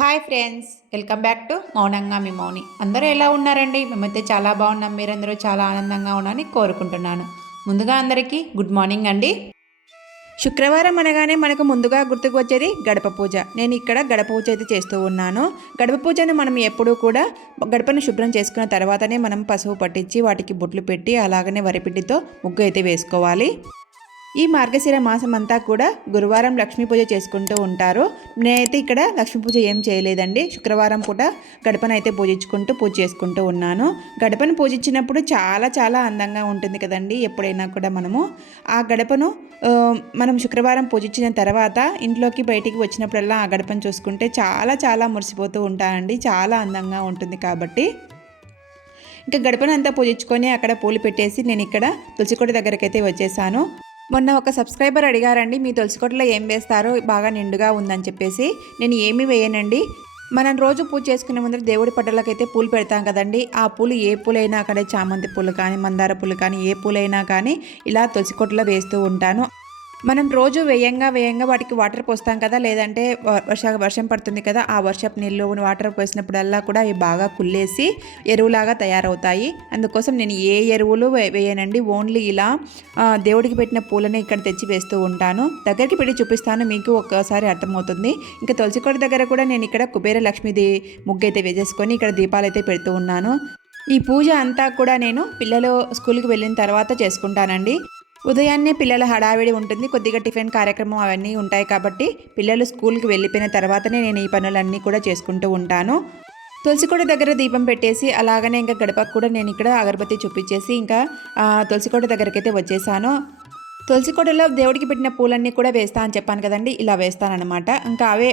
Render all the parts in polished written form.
Hi friends, welcome back to మౌనంగా మీ మౌని. అందరూ ఎలా ఉన్నారండి? మేమైతే చాలా బాగున్నాం. మీరందరూ చాలా ఆనందంగా ఉన్నారని కోరుకుంటున్నాను. ముందుగా అందరికీ గుడ్ మార్నింగ్ అండి. శుక్రవారం అనగానే మనకు ముందుగా గుర్తుకు వచ్చేది గడప పూజ. నేను ఇక్కడ గడప పూజ అయితే చేస్తూ ఉన్నాను. గడప పూజను మనం ఎప్పుడూ కూడా గడపను శుభ్రం చేసుకున్న తర్వాతనే మనం పసుపు పట్టించి వాటికి బొట్లు పెట్టి అలాగనే వరిపిండితో ముగ్గు అయితే వేసుకోవాలి. ఈ మార్గశిర మాసం అంతా కూడా గురువారం లక్ష్మీ పూజ చేసుకుంటూ ఉంటారు. నేనైతే ఇక్కడ లక్ష్మీ పూజ ఏం చేయలేదండి. శుక్రవారం పూట గడపను అయితే పూజ చేసుకుంటూ ఉన్నాను. గడపను పూజించినప్పుడు చాలా చాలా అందంగా ఉంటుంది కదండి. ఎప్పుడైనా కూడా మనము ఆ గడపను మనం శుక్రవారం పూజించిన తర్వాత ఇంట్లోకి బయటికి వచ్చినప్పుడల్లా ఆ గడపను చూసుకుంటే చాలా చాలా మురిసిపోతూ ఉంటానండి. చాలా అందంగా ఉంటుంది కాబట్టి ఇంకా గడపను అంతా పూజించుకొని అక్కడ పూలు పెట్టేసి నేను ఇక్కడ తులసికోట దగ్గరికి అయితే వచ్చేసాను. మొన్న ఒక సబ్స్క్రైబర్ అడిగారండి, మీ తులసికోటలో ఏం వేస్తారో బాగా నిండుగా ఉందని చెప్పేసి. నేను ఏమీ వేయనండి. మనం రోజు పూజ చేసుకునే ముందర దేవుడి పట్టలకైతే పూలు పెడతాం కదండి. ఆ పూలు ఏ పూలైనా అక్కడే చామంతి పూలు కానీ మందార పూలు కానీ ఏ పూలైనా కానీ ఇలా తులసికోటలో వేస్తూ ఉంటాను. మనం రోజు వేయంగా వాటికి వాటర్ పోస్తాం కదా, లేదంటే వర్షం పడుతుంది కదా, ఆ వర్షపు నీళ్ళు వాటర్ పోసినప్పుడల్లా కూడా అవి బాగా కుళ్ళేసి ఎరువులాగా తయారవుతాయి. అందుకోసం నేను ఏ ఎరువులు వేయనండి. ఓన్లీ ఇలా దేవుడికి పెట్టిన పూలని ఇక్కడ తెచ్చి వేస్తూ ఉంటాను. దగ్గరికి పెట్టి చూపిస్తాను, మీకు ఒక్కసారి అర్థమవుతుంది. ఇంకా తులసికోట దగ్గర కూడా నేను ఇక్కడ కుబేర లక్ష్మీది ముగ్గు అయితే వేసేసుకొని ఇక్కడ దీపాలు అయితే పెడుతూ ఉన్నాను. ఈ పూజ అంతా కూడా నేను పిల్లలు స్కూల్కి వెళ్ళిన తర్వాత చేసుకుంటానండి. ఉదయాన్నే పిల్లల హడావిడి ఉంటుంది, కొద్దిగా టిఫిన్ కార్యక్రమం అవన్నీ ఉంటాయి కాబట్టి పిల్లలు స్కూల్కి వెళ్ళిపోయిన తర్వాతనే నేను ఈ పనులన్నీ కూడా చేసుకుంటూ ఉంటాను. తులసికోట దగ్గర దీపం పెట్టేసి అలాగనే ఇంకా గడపకు కూడా నేను ఇక్కడ అగరబత్తి చూపించేసి ఇంకా తులసికోట దగ్గరికి అయితే వచ్చేసాను. తులసికోటలో దేవుడికి పెట్టిన పూలన్నీ కూడా వేస్తా అని చెప్పాను కదండి, ఇలా వేస్తానన్నమాట. ఇంకా అవే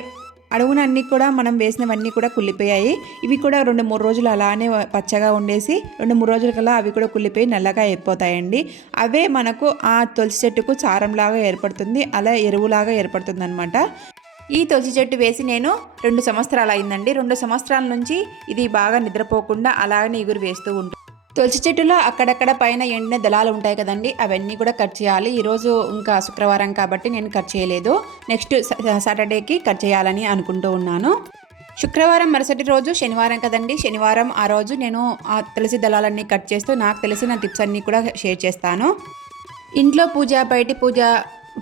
అడుగున అన్నీ కూడా మనం వేసినవన్నీ కూడా కుళ్ళిపోయాయి. ఇవి కూడా 2-3 రోజులు అలానే పచ్చగా ఉండేసి 2-3 రోజుల కల్లా అవి కూడా కుళ్ళిపోయి నల్లగా అయిపోతాయండి. అవే మనకు ఆ తులసి చెట్టుకు చారంలాగా ఏర్పడుతుంది, అలా ఎరువులాగా ఏర్పడుతుంది అనమాట. ఈ తులసి చెట్టు వేసి నేను 2 సంవత్సరాలు అయిందండి. 2 సంవత్సరాల నుంచి ఇది బాగా నిద్రపోకుండా అలాగనే ఇగురు వేస్తూ ఉంటుంది. తులసి చెట్టులో అక్కడక్కడ పైన ఎండిన దళాలు ఉంటాయి కదండి, అవన్నీ కూడా కట్ చేయాలి. ఈరోజు ఇంకా శుక్రవారం కాబట్టి నేను కట్ చేయలేదు. నెక్స్ట్ సాటర్డేకి కట్ చేయాలని అనుకుంటూ ఉన్నాను. శుక్రవారం మరుసటి రోజు శనివారం కదండి. శనివారం ఆ రోజు నేను ఆ తులసి దళాలన్నీ కట్ చేస్తూ నాకు తెలిసిన టిప్స్ అన్నీ కూడా షేర్ చేస్తాను. ఇంట్లో పూజ బయటి పూజ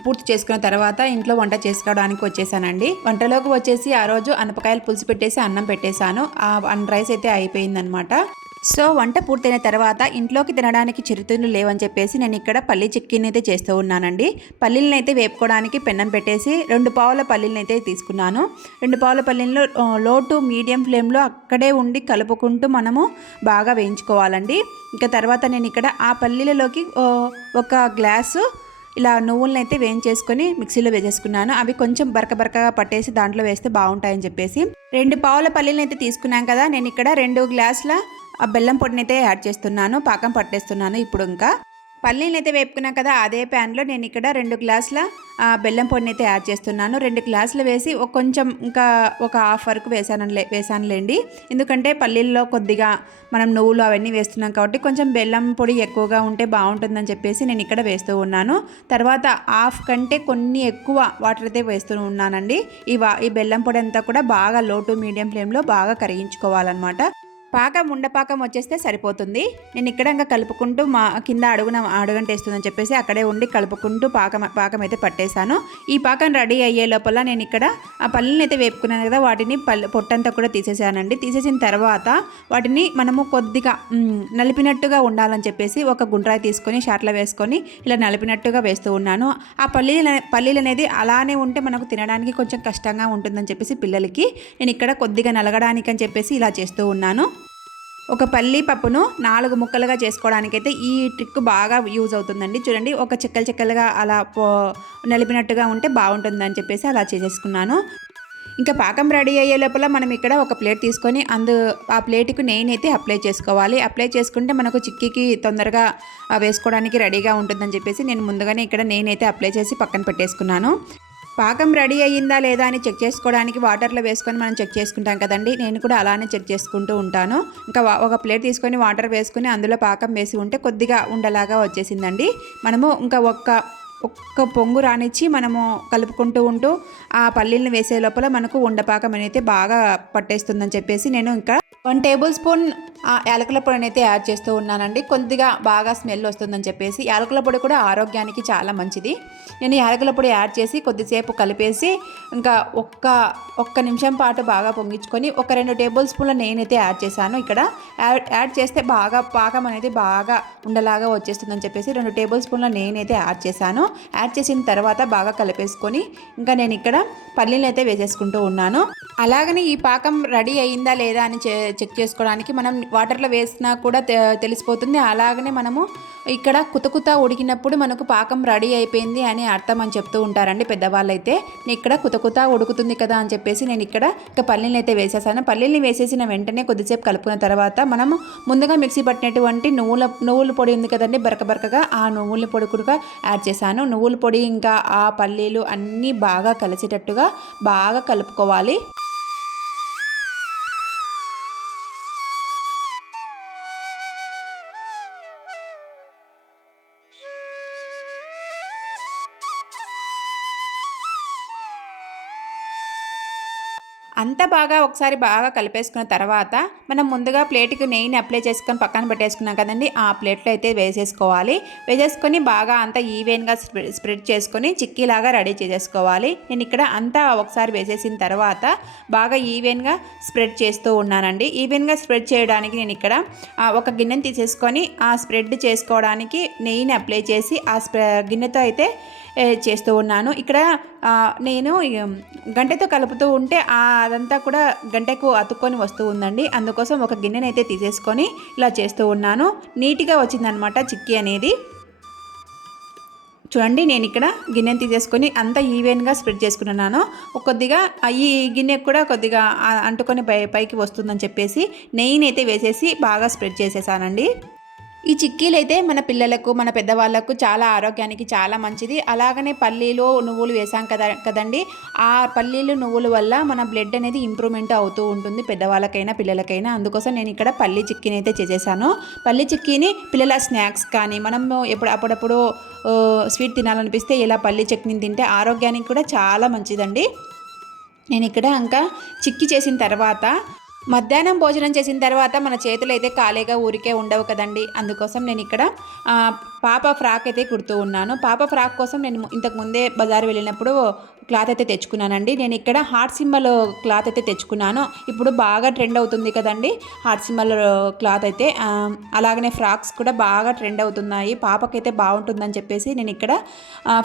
పూర్తి చేసుకున్న తర్వాత ఇంట్లో వంట చేసుకోవడానికి వచ్చేసానండి. వంటలోకి వచ్చేసి ఆ రోజు అనపకాయలు పులుసు పెట్టేసి అన్నం పెట్టేశాను. ఆ రైస్ అయితే అయిపోయిందనమాట. సో వంట పూర్తయిన తర్వాత ఇంట్లోకి తినడానికి చిరుతిండ్లు లేవని చెప్పేసి నేను ఇక్కడ పల్లీ చిక్కీని అయితే చేస్తూ ఉన్నానండి. పల్లీలను అయితే వేపుకోవడానికి పెన్నం పెట్టేసి 2 పావుల పల్లీలను అయితే తీసుకున్నాను. 2 పావుల పల్లీలను లో టు మీడియం ఫ్లేమ్లో అక్కడే ఉండి కలుపుకుంటూ మనము బాగా వేయించుకోవాలండి. ఇంకా తర్వాత నేను ఇక్కడ ఆ పల్లీలలోకి ఒక గ్లాసు ఇలా నువ్వులను అయితే వేయించేసుకొని మిక్సీలో వేసేసుకున్నాను. అవి కొంచెం బరకగా పట్టేసి దాంట్లో వేస్తే బాగుంటాయని చెప్పేసి 2 పావుల పల్లీలను అయితే తీసుకున్నాం కదా, నేను ఇక్కడ 2 గ్లాసుల ఆ బెల్లం పొడిని అయితే యాడ్ చేస్తున్నాను, పాకం పట్టేస్తున్నాను. ఇప్పుడు ఇంకా పల్లీని అయితే వేపుకున్నాం కదా, అదే ప్యాన్లో నేను ఇక్కడ 2 గ్లాసుల బెల్లం పొడిని అయితే యాడ్ చేస్తున్నాను. 2 గ్లాసులు వేసి కొంచెం ఇంకా ఒక హాఫ్ వరకు వేసానులేండి. ఎందుకంటే పల్లీల్లో కొద్దిగా మనం నువ్వులు అవన్నీ వేస్తున్నాం కాబట్టి కొంచెం బెల్లం పొడి ఎక్కువగా ఉంటే బాగుంటుందని చెప్పేసి నేను ఇక్కడ వేస్తూ ఉన్నాను. తర్వాత హాఫ్ కంటే కొన్ని ఎక్కువ వాటర్ అయితే వేస్తూ ఉన్నానండి. ఈ బెల్లం పొడి అంతా కూడా బాగా లో టు మీడియం ఫ్లేమ్లో బాగా కరిగించుకోవాలన్నమాట. పాకం ఉండపాకం వచ్చేస్తే సరిపోతుంది. నేను ఇక్కడ ఇంకా కలుపుకుంటూ కింద అడుగంటేస్తుందని చెప్పేసి అక్కడే ఉండి కలుపుకుంటూ పాకం అయితే పట్టేశాను. ఈ పాకం రెడీ అయ్యే లోపల నేను ఇక్కడ ఆ పల్లీని అయితే వేపుకున్నాను కదా, వాటిని పొట్టంతా కూడా తీసేసానండి. తీసేసిన తర్వాత వాటిని మనము కొద్దిగా నలిపినట్టుగా ఉండాలని చెప్పేసి ఒక గుండ్రాయి తీసుకొని షాట్లో వేసుకొని ఇలా నలిపినట్టుగా వేస్తూ ఉన్నాను. ఆ పల్లీలు అనేది అలానే ఉంటే మనకు తినడానికి కొంచెం కష్టంగా ఉంటుందని చెప్పేసి పిల్లలకి నేను ఇక్కడ కొద్దిగా నలగడానికి అని చెప్పేసి ఇలా చేస్తూ ఉన్నాను. ఒక పల్లీ పప్పును 4 ముక్కలుగా చేసుకోవడానికైతే ఈ ట్రిక్ బాగా యూజ్ అవుతుందండి. చూడండి, ఒక చెక్కలుగా అలా నలిపినట్టుగా ఉంటే బాగుంటుందని చెప్పేసి అలా చేసేసుకున్నాను. ఇంకా పాకం రెడీ అయ్యే లోపల మనం ఇక్కడ ఒక ప్లేట్ తీసుకొని ఆ ప్లేట్కు నెయ్యిని అయితే అప్లై చేసుకోవాలి. అప్లై చేసుకుంటే మనకు చిక్కీకి తొందరగా వేసుకోవడానికి రెడీగా ఉంటుందని చెప్పేసి నేను ముందుగానే ఇక్కడ నెయ్యిని అయితే అప్లై చేసి పక్కన పెట్టేసుకున్నాను. పాకం రెడీ అయ్యిందా లేదా అని చెక్ చేసుకోవడానికి వాటర్లో వేసుకొని మనం చెక్ చేసుకుంటాం కదండి, నేను కూడా అలానే చెక్ చేసుకుంటూ ఉంటాను. ఇంకా ఒక ప్లేట్ తీసుకొని వాటర్ వేసుకొని అందులో పాకం వేసి ఉంటే కొద్దిగా ఉండలాగా వచ్చేసిందండి. మనము ఇంకా ఒక్క పొంగు రానిచ్చి మనము కలుపుకుంటూ ఉంటూ ఆ పల్లీలను వేసే లోపల మనకు ఉండపాకం అనేది బాగా పట్టేస్తుందని చెప్పేసి నేను ఇంకా 1 టేబుల్ స్పూన్ యాలకుల పొడిని అయితే యాడ్ చేస్తూ ఉన్నానండి. కొద్దిగా బాగా స్మెల్ వస్తుందని చెప్పేసి. యాలకుల పొడి కూడా ఆరోగ్యానికి చాలా మంచిది. నేను యాలకుల పొడి యాడ్ చేసి కొద్దిసేపు కలిపేసి ఇంకా ఒక్క నిమిషం పాటు బాగా పొంగించుకొని ఒక 2 టేబుల్ స్పూన్ల నెయ్యి అయితే యాడ్ చేశాను. ఇక్కడ యాడ్ చేస్తే బాగా పాకం అనేది బాగా ఉండలాగా వచ్చేస్తుందని చెప్పేసి 2 టేబుల్ స్పూన్ల నెయ్యి అయితే యాడ్ చేశాను. యాడ్ చేసిన తర్వాత బాగా కలిపేసుకొని ఇంకా నేను ఇక్కడ పల్లీలు అయితే వేసేసుకుంటూ ఉన్నాను. అలాగని ఈ పాకం రెడీ అయిందా లేదా అని చెక్ చేసుకోవడానికి మనం వాటర్లో వేసినా కూడా తెలిసిపోతుంది. అలాగనే మనము ఇక్కడ కుత ఉడికినప్పుడు మనకు పాకం రెడీ అయిపోయింది అని అర్థం అని చెప్తూ ఉంటారండి పెద్దవాళ్ళైతే. నేను ఇక్కడ కుత ఉడుకుతుంది కదా అని చెప్పేసి నేను ఇక్కడ పల్లీలు అయితే వేసేసాను. పల్లీలు వేసేసిన వెంటనే కొద్దిసేపు కలుపుకున్న తర్వాత మనము ముందుగా మిక్సీ పట్టినటువంటి నువ్వుల పొడి ఉంది కదండి, బరకగా ఆ నువ్వుల పొడి కూడా యాడ్ చేశాను. నువ్వుల పొడి ఇంకా ఆ పల్లీలు అన్నీ బాగా కలిసేటట్టుగా బాగా కలుపుకోవాలి. అంతా బాగా ఒకసారి బాగా కలిపేసుకున్న తర్వాత మనం ముందుగా ప్లేట్కి నెయ్యిని అప్లై చేసుకొని పక్కన పెట్టేసుకున్నాం కదండి, ఆ ప్లేట్లో అయితే వేసేసుకోవాలి. వేసేసుకొని బాగా అంతా ఈవెన్గా స్ప్రెడ్ చేసుకొని చిక్కీలాగా రెడీ చేసేసుకోవాలి. నేను ఇక్కడ అంతా ఒకసారి వేసేసిన తర్వాత బాగా ఈవెన్గా స్ప్రెడ్ చేస్తూ ఉన్నానండి. ఈవెన్గా స్ప్రెడ్ చేయడానికి నేను ఇక్కడ ఒక గిన్నెని తీసేసుకొని ఆ స్ప్రెడ్ చేసుకోవడానికి నెయ్యిని అప్లై చేసి ఆ గిన్నెతో అయితే చేస్తూ ఉన్నాను. ఇక్కడ నేను గంటెతో కలుపుతూ ఉంటే అదంతా కూడా గంటకు అతుక్కొని వస్తూ ఉందండి. అందుకోసం ఒక గిన్నెని అయితే తీసేసుకొని ఇలా చేస్తూ ఉన్నాను. నీట్గా వచ్చిందనమాట చిక్కీ అనేది. చూడండి, నేను ఇక్కడ గిన్నెని తీసేసుకొని అంతా ఈవెన్గా స్ప్రెడ్ చేసుకున్నాను. కొద్దిగా ఈ గిన్నెకు కూడా కొద్దిగా అంటుకొని పైకి వస్తుందని చెప్పేసి నెయ్యిని అయితే వేసేసి బాగా స్ప్రెడ్ చేసేసానండి. ఈ చిక్కీలు అయితే మన పిల్లలకు మన పెద్దవాళ్ళకు చాలా ఆరోగ్యానికి చాలా మంచిది. అలాగనే పల్లీలు నువ్వులు వేసాం కదండి, ఆ పల్లీలు నువ్వుల వల్ల మన బ్లడ్ అనేది ఇంప్రూవ్మెంట్ అవుతూ ఉంటుంది పెద్దవాళ్ళకైనా పిల్లలకైనా. అందుకోసం నేను ఇక్కడ పల్లీ చిక్కీని అయితే చేసేసాను. పల్లీ చిక్కీని పిల్లల స్నాక్స్ కానీ మనం అప్పుడప్పుడు స్వీట్ తినాలనిపిస్తే ఇలా పల్లీ చట్నీని తింటే ఆరోగ్యానికి కూడా చాలా మంచిదండి. నేను ఇక్కడ ఇంకా చిక్కీ చేసిన తర్వాత మధ్యాహ్నం భోజనం చేసిన తర్వాత మన చేతులు అయితే ఖాళీగా ఊరికే ఉండవు కదండి. అందుకోసం నేను ఇక్కడ పాప ఫ్రాక్ అయితే కుడుతూ ఉన్నాను. పాప ఫ్రాక్ కోసం నేను ఇంతకు ముందే బజారు వెళ్ళినప్పుడు క్లాత్ అయితే తెచ్చుకున్నానండి. నేను ఇక్కడ హార్ట్ సింబల్ క్లాత్ అయితే తెచ్చుకున్నాను. ఇప్పుడు బాగా ట్రెండ్ అవుతుంది కదండి హార్ట్ సింబల్ క్లాత్ అయితే. అలాగనే ఫ్రాక్స్ కూడా బాగా ట్రెండ్ అవుతున్నాయి. పాపకైతే బాగుంటుందని చెప్పేసి నేను ఇక్కడ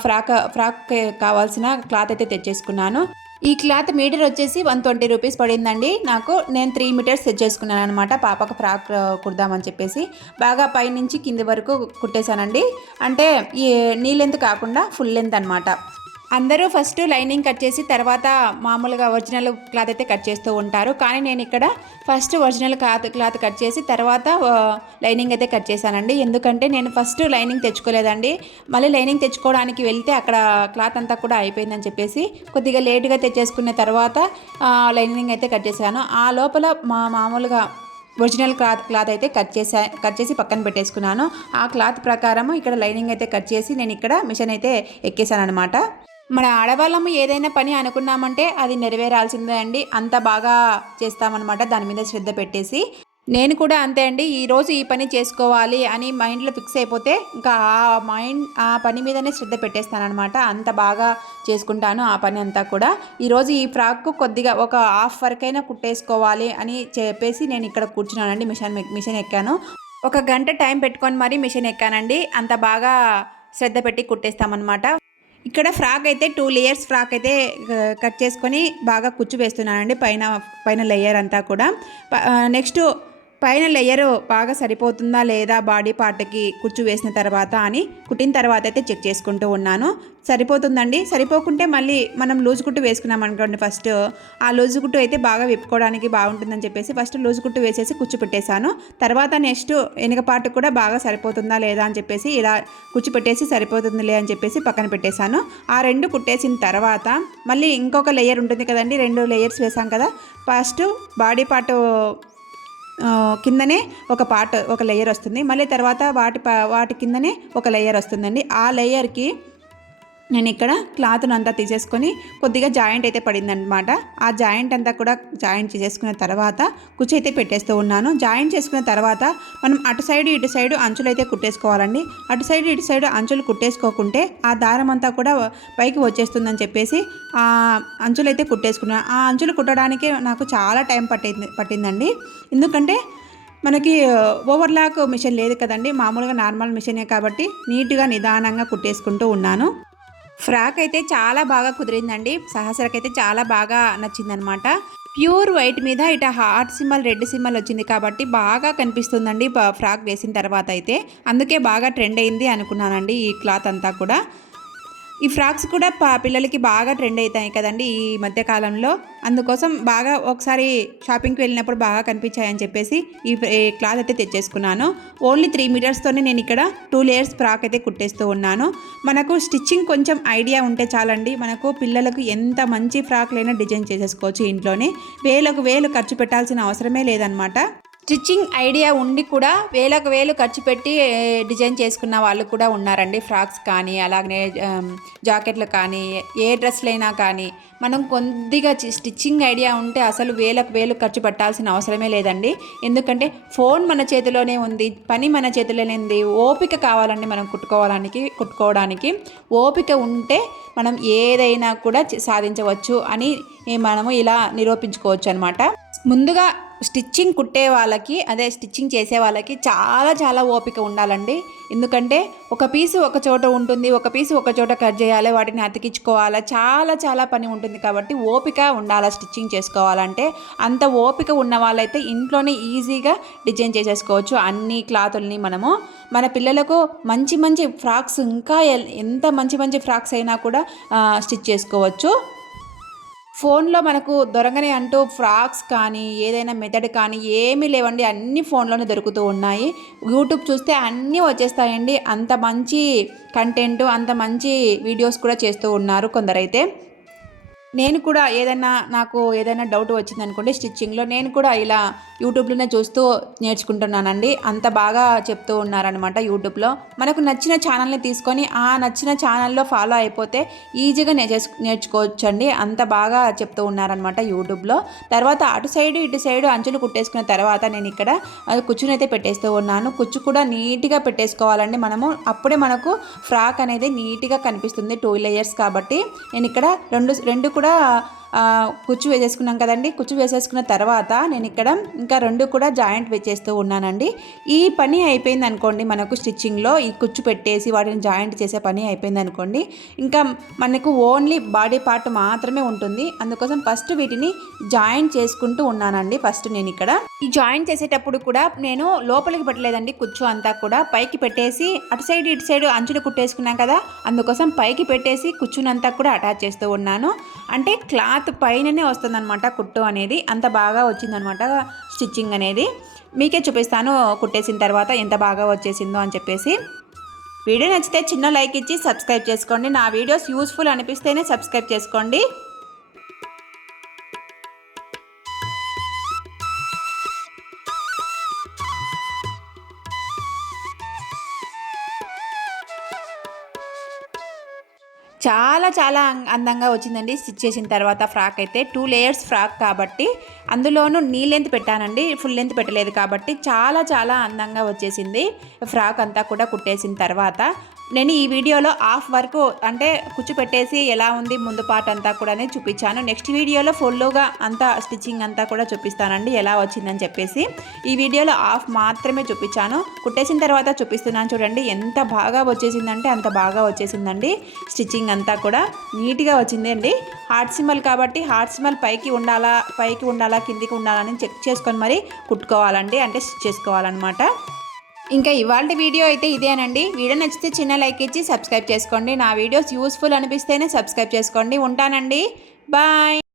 ఫ్రాక్ కావాల్సిన క్లాత్ అయితే తెచ్చేసుకున్నాను. ఈ క్లాత్ మీటర్ వచ్చేసి 120 రూపీస్ పడిందండి నాకు. నేను 3 మీటర్స్ సెట్ చేసుకున్నాను అనమాట పాపకు ఫ్రాక్ కుడదామని చెప్పేసి. బాగా పైనుంచి కింది వరకు కుట్టేశానండి. అంటే ఈ నీ లెంత్ కాకుండా ఫుల్ లెంత్ అనమాట. అందరూ ఫస్ట్ లైనింగ్ కట్ చేసి తర్వాత మామూలుగా ఒరిజినల్ క్లాత్ అయితే కట్ చేస్తూ ఉంటారు. కానీ నేను ఇక్కడ ఫస్ట్ ఒరిజినల్ క్లాత్ కట్ చేసి తర్వాత లైనింగ్ అయితే కట్ చేశానండి. ఎందుకంటే నేను ఫస్ట్ లైనింగ్ తెచ్చుకోలేదండి. మళ్ళీ లైనింగ్ తెచ్చుకోవడానికి వెళ్తే అక్కడ క్లాత్ అంతా కూడా అయిపోయిందని చెప్పేసి కొద్దిగా లేటుగా తెచ్చేసుకున్న తర్వాత లైనింగ్ అయితే కట్ చేశాను. ఆ లోపల మామూలుగా ఒరిజినల్ క్లాత్ అయితే కట్ చేసి పక్కన పెట్టేసుకున్నాను. ఆ క్లాత్ ప్రకారము ఇక్కడ లైనింగ్ అయితే కట్ చేసి నేను ఇక్కడ మిషన్ అయితే ఎక్కేసాను అనమాట. మన ఆడవాళ్ళము ఏదైనా పని అనుకున్నామంటే అది నెరవేరాల్సిందే అండి. అంత బాగా చేస్తామన్నమాట దాని మీద శ్రద్ధ పెట్టేసి. నేను కూడా అంతే అండి. ఈరోజు ఈ పని చేసుకోవాలి అని మైండ్లో ఫిక్స్ అయిపోతే ఇంకా ఆ పని మీదనే శ్రద్ధ పెట్టేస్తానమాట. అంత బాగా చేసుకుంటాను ఆ పని అంతా కూడా. ఈరోజు ఈ ఫ్రాక్ కొద్దిగా ఒక హాఫ్ వరకైనా కుట్టేసుకోవాలి అని చెప్పేసి నేను ఇక్కడ కూర్చున్నానండి. మిషన్ ఎక్కాను. 1 గంట టైం పెట్టుకొని మరీ మిషన్ ఎక్కానండి. అంత బాగా శ్రద్ధ పెట్టి కుట్టేస్తామన్నమాట. ఇక్కడ ఫ్రాక్ అయితే 2 లేయర్స్ ఫ్రాక్ అయితే కట్ చేసుకొని బాగా కుచ్చు వేస్తున్నానండి పైన లేయర్ అంతా కూడా. నెక్స్ట్ పైన లేయరు బాగా సరిపోతుందా లేదా బాడీ పార్ట్కి కుచ్చు వేసిన తర్వాత అని కుట్టిన తర్వాత అయితే చెక్ చేసుకుంటూ ఉన్నాను. సరిపోతుందండి. సరిపోకుంటే మళ్ళీ మనం లూజ్ కుట్టు వేసుకున్నాం అనుకోండి, ఫస్ట్ ఆ లూజ్ కుట్టు అయితే బాగా విప్పుకోవడానికి బాగుంటుందని చెప్పేసి ఫస్ట్ లూజ్ కుట్టు వేసేసి కుచ్చు పెట్టేశాను. తర్వాత నెక్స్ట్ వెనుక పార్ట్ కూడా బాగా సరిపోతుందా లేదా అని చెప్పేసి ఇలా కుచ్చు పెట్టేసి సరిపోతుందిలే అని చెప్పేసి పక్కన పెట్టేశాను. ఆ 2 కుట్టేసిన తర్వాత మళ్ళీ ఇంకొక లేయర్ ఉంటుంది కదండి, 2 లేయర్స్ వేసాం కదా. ఫస్ట్ బాడీ పార్ట్ కిందనే ఒక లేయర్ వస్తుంది. మళ్ళీ తర్వాత వాటి కిందనే ఒక లేయర్ వస్తుందండి. ఆ లేయర్కి నేను ఇక్కడ క్లాత్ను అంతా తీసేసుకొని కొద్దిగా జాయింట్ అయితే పడిందనమాట. ఆ జాయింట్ అంతా కూడా జాయింట్ చేసేసుకున్న తర్వాత కుచ్చు అయితే పెట్టేస్తూ ఉన్నాను. జాయింట్ చేసుకున్న తర్వాత మనం అటు సైడ్ ఇటు సైడ్ అంచులు అయితే కుట్టేసుకోవాలండి. అటు సైడ్ ఇటు సైడ్ అంచులు కుట్టేసుకోకుంటే ఆ దారం అంతా కూడా పైకి వచ్చేస్తుందని చెప్పేసి ఆ అంచులు అయితే కుట్టేసుకున్నాను. ఆ అంచులు కుట్టడానికి నాకు చాలా టైం పట్టిందండి. ఎందుకంటే మనకి ఓవర్లాక్ మిషన్ లేదు కదండి, మామూలుగా నార్మల్ మిషనే కాబట్టి నీట్గా నిదానంగా కుట్టేసుకుంటూ ఉన్నాను. ఫ్రాక్ అయితే చాలా బాగా కుదిరిందండి. సహస్రకైతే చాలా బాగా నచ్చిందనమాట. ప్యూర్ వైట్ మీద ఇట హార్ట్ సింబల్ రెడ్ సింబల్ వచ్చింది కాబట్టి బాగా కనిపిస్తుందండి ఫ్రాక్ వేసిన తర్వాత అయితే. అందుకే బాగా ట్రెండ్ అయింది అనుకున్నానండి ఈ క్లాత్ అంతా కూడా. ఈ ఫ్రాక్స్ కూడా పిల్లలకి బాగా ట్రెండ్ అవుతాయి కదండి ఈ మధ్యకాలంలో. అందుకోసం బాగా ఒకసారి షాపింగ్కి వెళ్ళినప్పుడు బాగా కనిపించాయని చెప్పేసి ఈ క్లాత్ అయితే తెచ్చేసుకున్నాను. ఓన్లీ 3 మీటర్స్తోనే నేను ఇక్కడ 2 లేయర్స్ ఫ్రాక్ అయితే కుట్టేస్తూ ఉన్నాను. మనకు స్టిచ్చింగ్ కొంచెం ఐడియా ఉంటే చాలండి, మనకు పిల్లలకు ఎంత మంచి ఫ్రాక్లైనా డిజైన్ చేసేసుకోవచ్చు ఇంట్లోనే. వేలు ఖర్చు పెట్టాల్సిన అవసరమే లేదనమాట. స్టిచ్చింగ్ ఐడియా ఉండి కూడా వేలు ఖర్చు పెట్టి డిజైన్ చేసుకున్న వాళ్ళు కూడా ఉన్నారండి. ఫ్రాక్స్ కానీ అలాగనే జాకెట్లు కానీ ఏ డ్రెస్లైనా కానీ మనం కొద్దిగా స్టిచ్చింగ్ ఐడియా ఉంటే అసలు వేలు ఖర్చు పెట్టాల్సిన అవసరమే లేదండి. ఎందుకంటే ఫోన్ మన చేతిలోనే ఉంది, పని మన చేతిలోనే ఉంది. ఓపిక కావాలండి మనం కుట్టుకోవడానికి. ఓపిక ఉంటే మనం ఏదైనా కూడా సాధించవచ్చు అని మనము ఇలా నిరూపించుకోవచ్చు అనమాట. ముందుగా స్టిచ్చింగ్ కుట్టే వాళ్ళకి స్టిచ్చింగ్ చేసే వాళ్ళకి చాలా ఓపిక ఉండాలండి. ఎందుకంటే ఒక పీసు ఒక చోట ఉంటుంది, ఒక పీసు ఒక చోట కట్ చేయాలి, వాటిని అతికించుకోవాలి, చాలా పని ఉంటుంది. కాబట్టి ఓపిక ఉండాలి స్టిచ్చింగ్ చేసుకోవాలంటే. అంత ఓపిక ఉన్న వాళ్ళైతే ఇంట్లోనే ఈజీగా డిజైన్ చేసేసుకోవచ్చు అన్ని క్లాతుల్ని. మనము మన పిల్లలకు మంచి ఫ్రాక్స్, ఇంకా ఎంత మంచి ఫ్రాక్స్ అయినా కూడా స్టిచ్ చేసుకోవచ్చు. ఫోన్లో మనకు దొరకని అంటూ ఫ్రాక్స్ కానీ ఏదైనా మెథడ్ కానీ ఏమీ లేవండి, అన్నీ ఫోన్లోనే దొరుకుతూ ఉన్నాయి. యూట్యూబ్ చూస్తే అన్నీ వచ్చేస్తాయండి. అంత మంచి కంటెంట్, అంత మంచి వీడియోస్ కూడా చేస్తూ ఉన్నారు కొందరైతే. నేను కూడా నాకు ఏదైనా డౌట్ వచ్చిందనుకోండి స్టిచ్చింగ్లో, నేను కూడా ఇలా యూట్యూబ్లోనే చూస్తూ నేర్చుకుంటున్నానండి. అంత బాగా చెప్తూ ఉన్నారనమాట యూట్యూబ్లో. మనకు నచ్చిన ఛానల్ని తీసుకొని ఆ నచ్చిన ఛానల్లో ఫాలో అయిపోతే ఈజీగా నేర్చుకోవచ్చండి. అంత బాగా చెప్తూ ఉన్నారనమాట యూట్యూబ్లో. తర్వాత అటు సైడ్ ఇటు సైడ్ అంచులు కుట్టేసుకున్న తర్వాత నేను ఇక్కడ కుచ్చునైతే పెట్టేస్తూ ఉన్నాను. కుచ్చు కూడా నీట్గా పెట్టేసుకోవాలండి మనము. అప్పుడే మనకు ఫ్రాక్ అనేది నీట్గా కనిపిస్తుంది. 2 లేయర్స్ కాబట్టి నేను ఇక్కడ రెండు కూడా కుచ్చు వేసేసుకున్నాం కదండి. కుచ్చు వేసేసుకున్న తర్వాత నేను ఇక్కడ ఇంకా 2 కూడా జాయింట్ వేసేస్తూ ఉన్నానండి. ఈ పని అయిపోయింది అనుకోండి, మనకు స్టిచ్చింగ్లో ఈ కుచ్చు పెట్టేసి వాటిని జాయింట్ చేసే పని అయిపోయింది అనుకోండి, ఇంకా మనకు ఓన్లీ బాడీ పార్ట్ మాత్రమే ఉంటుంది. అందుకోసం ఫస్ట్ వీటిని జాయింట్ చేసుకుంటూ ఉన్నానండి. ఫస్ట్ నేను ఇక్కడ ఈ జాయింట్ చేసేటప్పుడు కూడా నేను లోపలికి పెట్టలేదండి, కుచ్చు అంతా కూడా పైకి పెట్టేసి అటు సైడ్ ఇటు సైడ్ అంచులు కుట్టేసుకున్నాం కదా, అందుకోసం పైకి పెట్టేసి కుచ్చునంతా కూడా అటాచ్ చేస్తూ ఉన్నాను. అంటే క్లాత్ పైననే వస్తుందన్నమాట కుట్టు అనేది. అంత బాగా వచ్చిందనమాట స్టిచ్చింగ్ అనేది. మీకే చూపిస్తాను కుట్టేసిన తర్వాత ఎంత బాగా వచ్చేసిందో అని చెప్పేసి. వీడియో నచ్చితే చిన్న లైక్ ఇచ్చి సబ్స్క్రైబ్ చేసుకోండి. నా వీడియోస్ యూస్ఫుల్ అనిపిస్తేనే సబ్స్క్రైబ్ చేసుకోండి. చాలా అందంగా వచ్చిందండి స్టిచ్ చేసిన తర్వాత ఫ్రాక్ అయితే. 2 లేయర్స్ ఫ్రాక్ కాబట్టి అందులోనూ నీ లెంత్ పెట్టానండి, ఫుల్ లెంత్ పెట్టలేదు కాబట్టి చాలా అందంగా వచ్చేసింది ఫ్రాక్ అంతా కూడా కుట్టేసిన తర్వాత. నేను ఈ వీడియోలో హాఫ్ వరకు అంటే కుచ్చు పెట్టేసి ఎలా ఉంది ముందు పార్ట్ అంతా కూడా చూపించాను. నెక్స్ట్ వీడియోలో ఫుల్గా అంతా స్టిచ్చింగ్ అంతా కూడా చూపిస్తానండి ఎలా వచ్చిందని చెప్పేసి. ఈ వీడియోలో హాఫ్ మాత్రమే చూపించాను. కుట్టేసిన తర్వాత చూపిస్తున్నాను చూడండి. ఎంత బాగా వచ్చేసిందంటే అంత బాగా వచ్చేసిందండి స్టిచ్చింగ్ అంతా కూడా. నీట్గా వచ్చిందండి. హార్ట్ సింబల్ కాబట్టి హార్ట్ సింబల్ పైకి ఉండాలా కిందికి ఉండాలని చెక్ చేసుకొని మరి కుట్టుకోవాలండి, అంటే స్టిచ్ చేసుకోవాలన్నమాట. ఇంకా ఇవాళ వీడియో అయితే ఇదేనండి. వీడియో నచ్చితే చిన్న లైక్ ఇచ్చి సబ్స్క్రైబ్ చేసుకోండి. నా వీడియోస్ యూస్ఫుల్ అనిపిస్తేనే సబ్స్క్రైబ్ చేసుకోండి. ఉంటానండి, బాయ్.